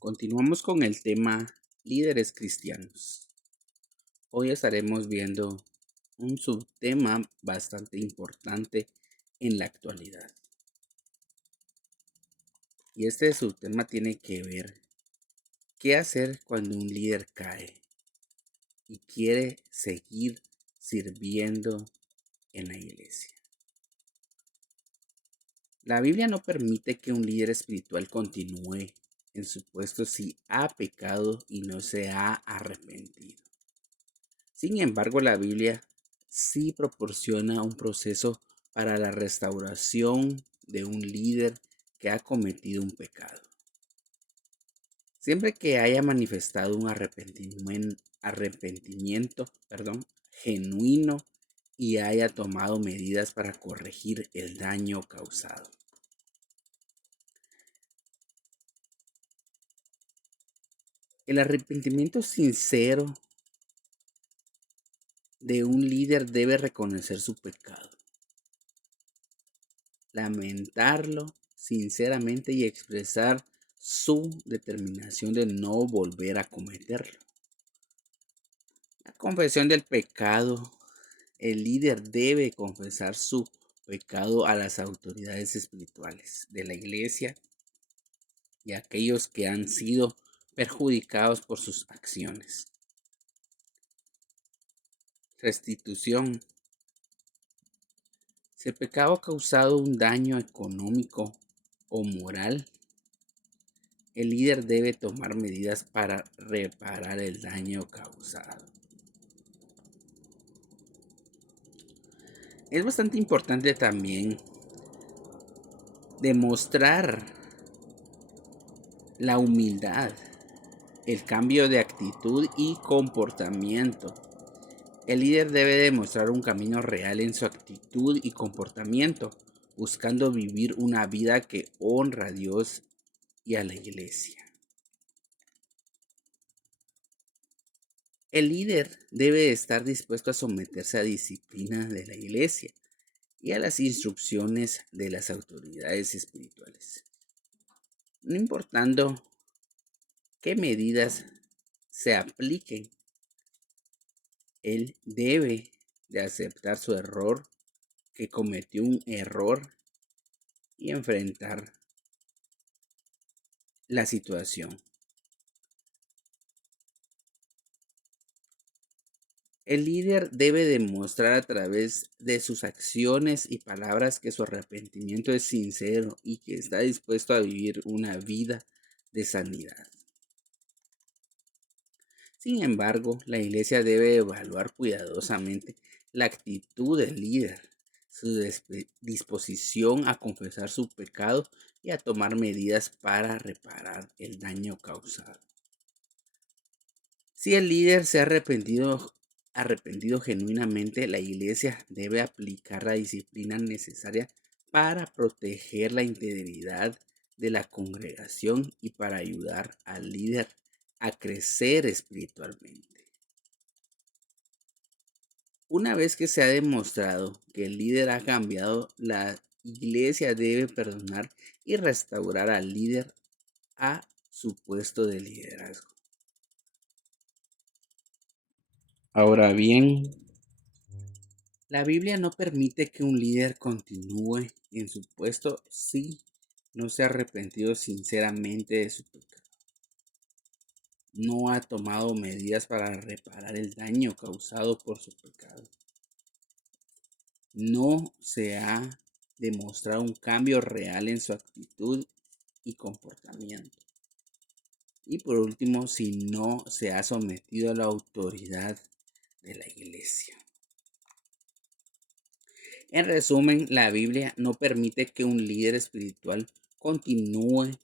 Continuamos con el tema líderes cristianos. Hoy estaremos viendo un subtema bastante importante en la actualidad. Y este subtema tiene que ver qué hacer cuando un líder cae y quiere seguir sirviendo en la iglesia. La Biblia no permite que un líder espiritual continúe en su puesto si ha pecado y no se ha arrepentido. Sin embargo, la Biblia sí proporciona un proceso para la restauración de un líder que ha cometido un pecado. Siempre que haya manifestado un arrepentimiento, genuino y haya tomado medidas para corregir el daño causado. El arrepentimiento sincero de un líder debe reconocer su pecado, lamentarlo sinceramente y expresar su determinación de no volver a cometerlo. La confesión del pecado. El líder debe confesar su pecado a las autoridades espirituales de la iglesia y a aquellos que han sido perjudicados por sus acciones. Restitución. Si el pecado ha causado un daño económico o moral, el líder debe tomar medidas para reparar el daño causado. Es bastante importante también demostrar la humildad, el cambio de actitud y comportamiento. El líder debe demostrar un camino real en su actitud y comportamiento, buscando vivir una vida que honra a Dios y a la iglesia. El líder debe estar dispuesto a someterse a disciplina de la iglesia y a las instrucciones de las autoridades espirituales. No importando qué medidas se apliquen, él debe de aceptar su error, que cometió un error y enfrentar la situación. El líder debe demostrar a través de sus acciones y palabras que su arrepentimiento es sincero y que está dispuesto a vivir una vida de santidad. Sin embargo, la iglesia debe evaluar cuidadosamente la actitud del líder, su disposición a confesar su pecado y a tomar medidas para reparar el daño causado. Si el líder se ha arrepentido genuinamente, la iglesia debe aplicar la disciplina necesaria para proteger la integridad de la congregación y para ayudar al líder a crecer espiritualmente. Una vez que se ha demostrado que el líder ha cambiado, la iglesia debe perdonar y restaurar al líder a su puesto de liderazgo. Ahora bien, la Biblia no permite que un líder continúe en su puesto si no se ha arrepentido sinceramente de su pecado. No ha tomado medidas para reparar el daño causado por su pecado. No se ha demostrado un cambio real en su actitud y comportamiento. Y por último, si no se ha sometido a la autoridad de la iglesia. En resumen, la Biblia no permite que un líder espiritual continúe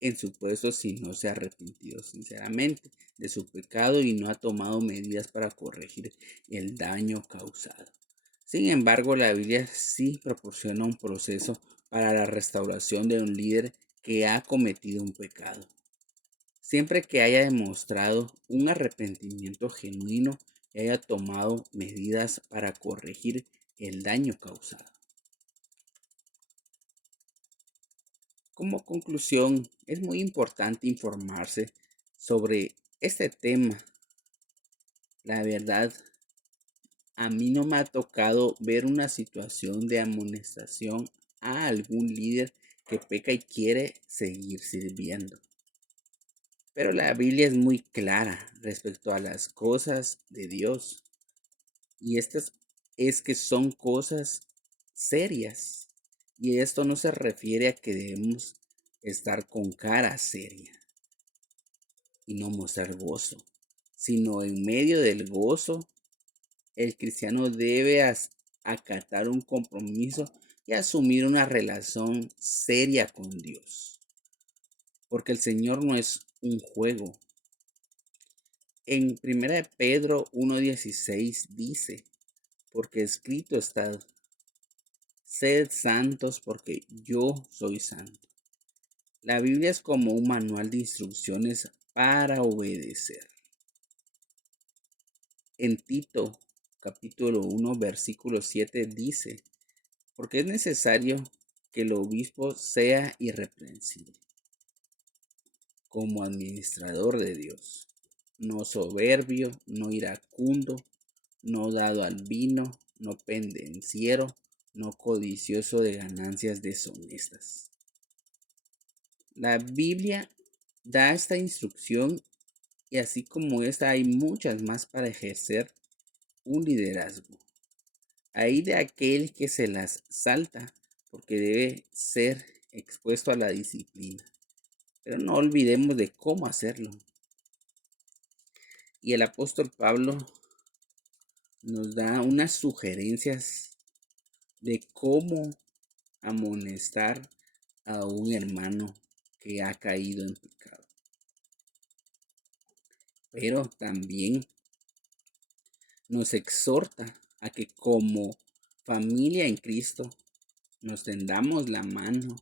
en su puesto si no se ha arrepentido sinceramente de su pecado y no ha tomado medidas para corregir el daño causado. Sin embargo, la Biblia sí proporciona un proceso para la restauración de un líder que ha cometido un pecado. Siempre que haya demostrado un arrepentimiento genuino y haya tomado medidas para corregir el daño causado. Como conclusión, es muy importante informarse sobre este tema. La verdad, a mí no me ha tocado ver una situación de amonestación a algún líder que peca y quiere seguir sirviendo. Pero la Biblia es muy clara respecto a las cosas de Dios. Y estas es que son cosas serias. Y esto no se refiere a que debemos estar con cara seria y no mostrar gozo, sino en medio del gozo, el cristiano debe acatar un compromiso y asumir una relación seria con Dios, porque el Señor no es un juego. En 1 Pedro 1:16 dice, porque escrito está, sed santos porque yo soy santo. La Biblia es como un manual de instrucciones para obedecer. En Tito capítulo 1 versículo 7 dice, porque es necesario que el obispo sea irreprensible como administrador de Dios, no soberbio, no iracundo, no dado al vino, no pendenciero, no codicioso de ganancias deshonestas. La Biblia da esta instrucción y así como esta hay muchas más para ejercer un liderazgo. Hay de aquel que se las salta porque debe ser expuesto a la disciplina. Pero no olvidemos de cómo hacerlo. Y el apóstol Pablo nos da unas sugerencias de cómo amonestar a un hermano que ha caído en pecado. Pero también nos exhorta a que como familia en Cristo nos tendamos la mano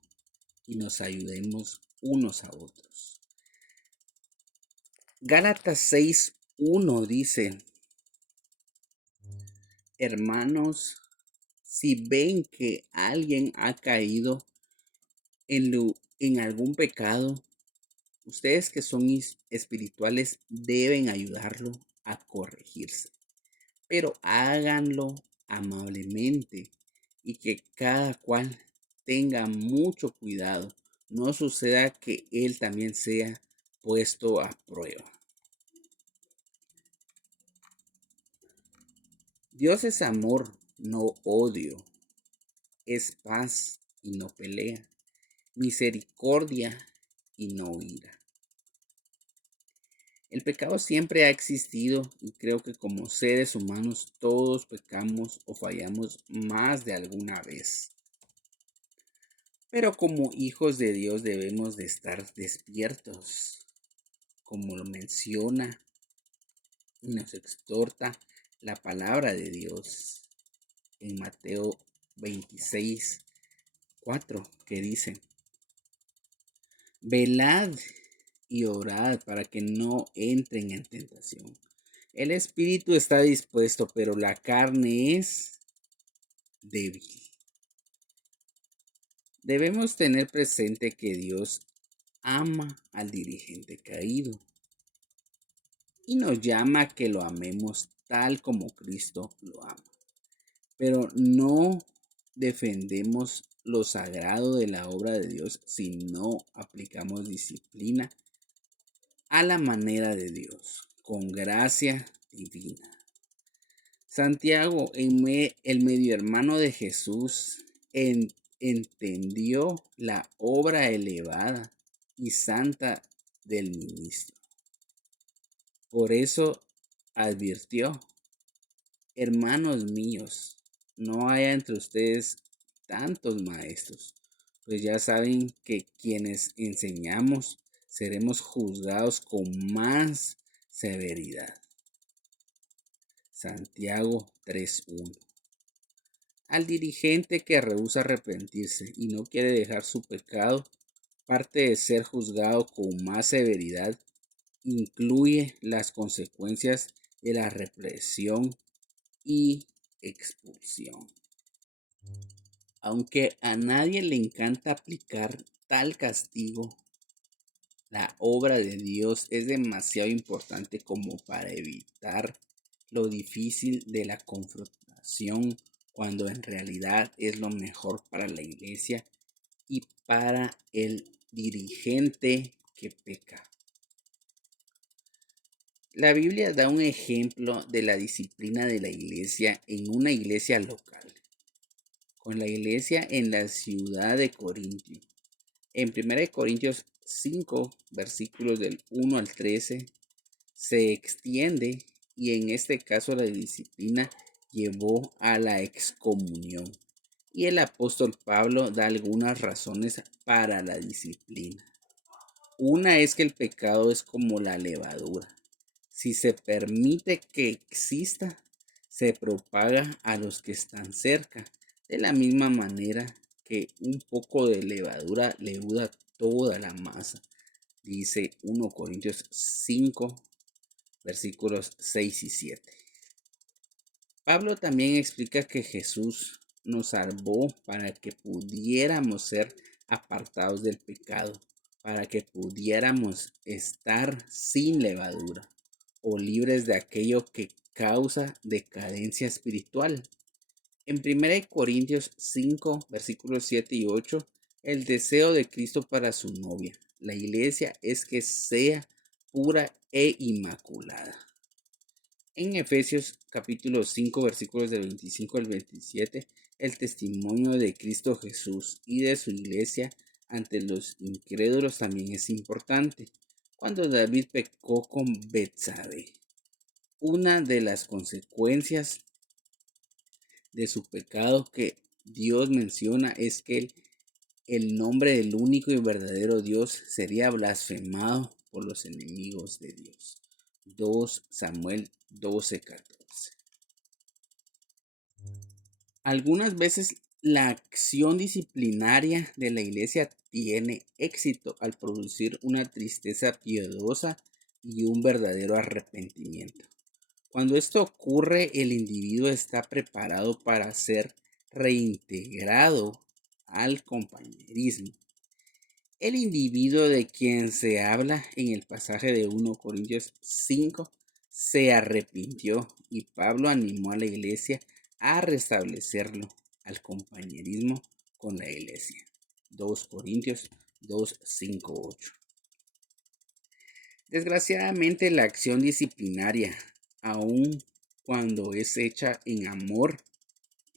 y nos ayudemos unos a otros. Gálatas 6:1 dice, hermanos, si ven que alguien ha caído en algún pecado, ustedes que son espirituales deben ayudarlo a corregirse, pero háganlo amablemente y que cada cual tenga mucho cuidado. No suceda que él también sea puesto a prueba. Dios es amor, no odio. Es paz y no pelea. Misericordia y no ira. El pecado siempre ha existido y creo que como seres humanos todos pecamos o fallamos más de alguna vez. Pero como hijos de Dios debemos de estar despiertos, como lo menciona y nos exhorta la palabra de Dios en Mateo 26:4, que dice, velad y orad para que no entren en tentación. El espíritu está dispuesto, pero la carne es débil. Debemos tener presente que Dios ama al dirigente caído y nos llama a que lo amemos tal como Cristo lo ama. Pero no defendemos lo sagrado de la obra de Dios si no aplicamos disciplina a la manera de Dios, con gracia divina. Santiago, el medio hermano de Jesús, entendió la obra elevada y santa del ministro. Por eso advirtió, hermanos míos, no haya entre ustedes tantos maestros, pues ya saben que quienes enseñamos seremos juzgados con más severidad. Santiago 3:1. Al dirigente que rehúsa arrepentirse y no quiere dejar su pecado, parte de ser juzgado con más severidad, incluye las consecuencias de la represión y expulsión. Aunque a nadie le encanta aplicar tal castigo, la obra de Dios es demasiado importante como para evitar lo difícil de la confrontación cuando en realidad es lo mejor para la iglesia y para el dirigente que peca. La Biblia da un ejemplo de la disciplina de la iglesia en una iglesia local, con la iglesia en la ciudad de Corintio. En 1 Corintios 5, versículos del 1 al 13, se extiende y en este caso la disciplina llevó a la excomunión. Y el apóstol Pablo da algunas razones para la disciplina. Una es que el pecado es como la levadura. Si se permite que exista, se propaga a los que están cerca, de la misma manera que un poco de levadura leuda toda la masa, dice 1 Corintios 5, versículos 6 y 7. Pablo también explica que Jesús nos salvó para que pudiéramos ser apartados del pecado, para que pudiéramos estar sin levadura o libres de aquello que causa decadencia espiritual. En 1 Corintios 5, versículos 7 y 8, el deseo de Cristo para su novia, la iglesia, es que sea pura e inmaculada. En Efesios capítulo 5, versículos del 25 al 27, el testimonio de Cristo Jesús y de su iglesia ante los incrédulos también es importante. Cuando David pecó con Betsabé, una de las consecuencias de su pecado que Dios menciona es que el nombre del único y verdadero Dios sería blasfemado por los enemigos de Dios. 2 Samuel 12:14. Algunas veces la acción disciplinaria de la iglesia tiene éxito al producir una tristeza piadosa y un verdadero arrepentimiento. Cuando esto ocurre, el individuo está preparado para ser reintegrado al compañerismo. El individuo de quien se habla en el pasaje de 1 Corintios 5 se arrepintió y Pablo animó a la iglesia a restablecerlo al compañerismo con la iglesia. 2 Corintios 2, 5, 8. Desgraciadamente la acción disciplinaria, aun cuando es hecha en amor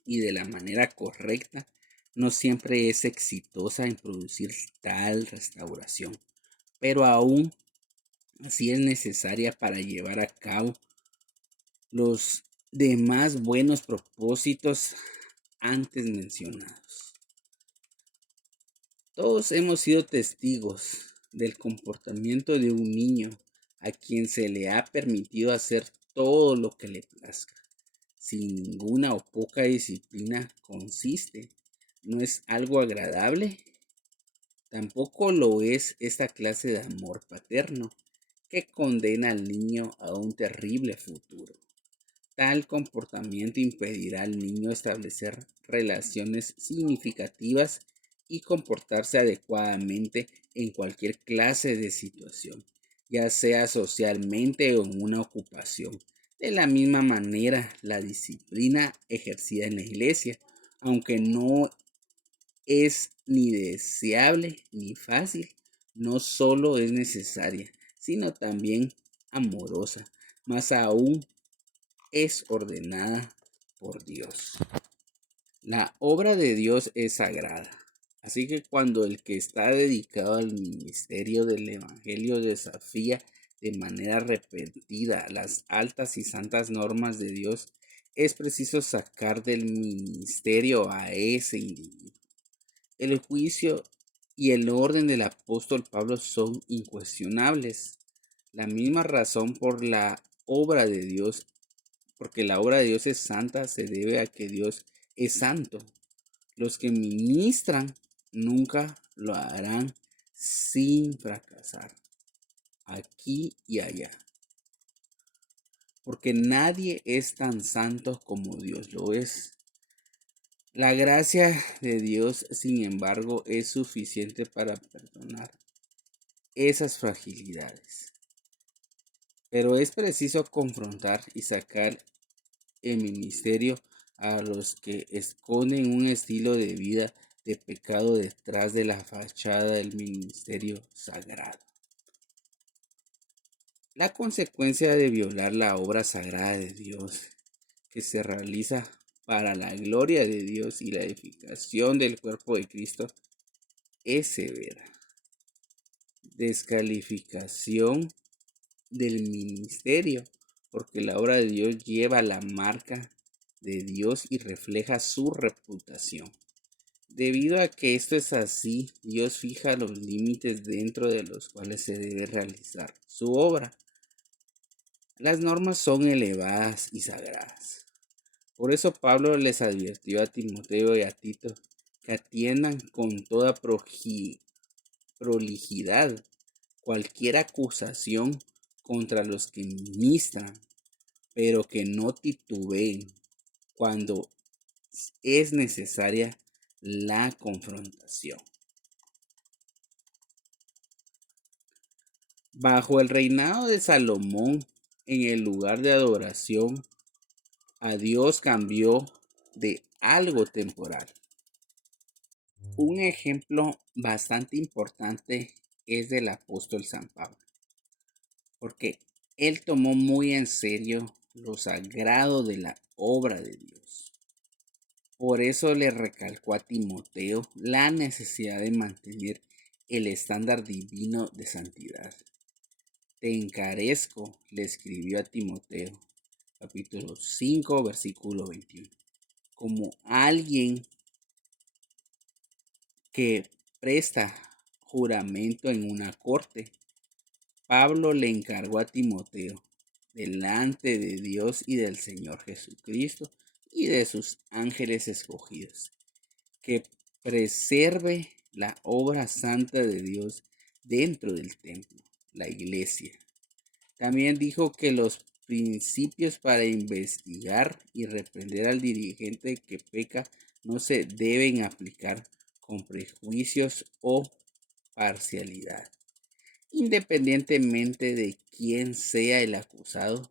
y de la manera correcta, no siempre es exitosa en producir tal restauración, pero aún así es necesaria para llevar a cabo los demás buenos propósitos antes mencionados. Todos hemos sido testigos del comportamiento de un niño a quien se le ha permitido hacer todo lo que le plazca, sin ninguna o poca disciplina consiste. ¿No es algo agradable? Tampoco lo es esta clase de amor paterno que condena al niño a un terrible futuro. Tal comportamiento impedirá al niño establecer relaciones significativas y comportarse adecuadamente en cualquier clase de situación, ya sea socialmente o en una ocupación. De la misma manera, la disciplina ejercida en la iglesia, aunque no es ni deseable ni fácil, no solo es necesaria, sino también amorosa, más aún es ordenada por Dios. La obra de Dios es sagrada, así que cuando el que está dedicado al ministerio del Evangelio desafía de manera repetida las altas y santas normas de Dios, es preciso sacar del ministerio a ese individuo. El juicio y el orden del apóstol Pablo son incuestionables. La misma razón por la obra de Dios, porque la obra de Dios es santa, se debe a que Dios es santo. Los que ministran nunca lo harán sin fracasar, aquí y allá. Porque nadie es tan santo como Dios lo es. La gracia de Dios, sin embargo, es suficiente para perdonar esas fragilidades. Pero es preciso confrontar y sacar el ministerio a los que esconden un estilo de vida de pecado detrás de la fachada del ministerio sagrado. La consecuencia de violar la obra sagrada de Dios, que se realiza para la gloria de Dios y la edificación del cuerpo de Cristo, es severa. Descalificación del ministerio, porque la obra de Dios lleva la marca de Dios y refleja su reputación. Debido a que esto es así, Dios fija los límites dentro de los cuales se debe realizar su obra. Las normas son elevadas y sagradas. Por eso Pablo les advirtió a Timoteo y a Tito que atiendan con toda prolijidad cualquier acusación contra los que ministran, pero que no titubeen cuando es necesaria la confrontación. Bajo el reinado de Salomón, en el lugar de adoración a Dios cambió de algo temporal. Un ejemplo bastante importante es del apóstol San Pablo, porque él tomó muy en serio lo sagrado de la obra de Dios. Por eso le recalcó a Timoteo la necesidad de mantener el estándar divino de santidad. Te encarezco, le escribió a Timoteo, capítulo 5, versículo 21, como alguien que presta juramento en una corte. Pablo le encargó a Timoteo, delante de Dios y del Señor Jesucristo y de sus ángeles escogidos, que preserve la obra santa de Dios dentro del templo, la iglesia. También dijo que los principios para investigar y reprender al dirigente que peca no se deben aplicar con prejuicios o parcialidad. Independientemente de quién sea el acusado,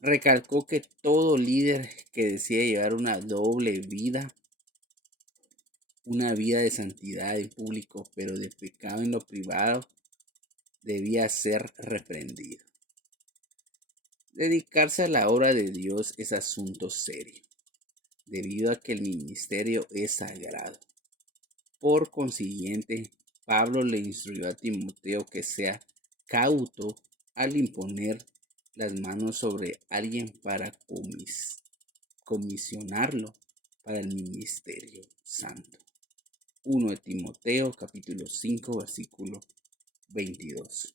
recalcó que todo líder que desea llevar una doble vida, una vida de santidad en público, pero de pecado en lo privado, debía ser reprendido. Dedicarse a la obra de Dios es asunto serio, debido a que el ministerio es sagrado. Por consiguiente, Pablo le instruyó a Timoteo que sea cauto al imponer las manos sobre alguien para comisionarlo para el ministerio santo. 1 de Timoteo capítulo 5 versículo 22.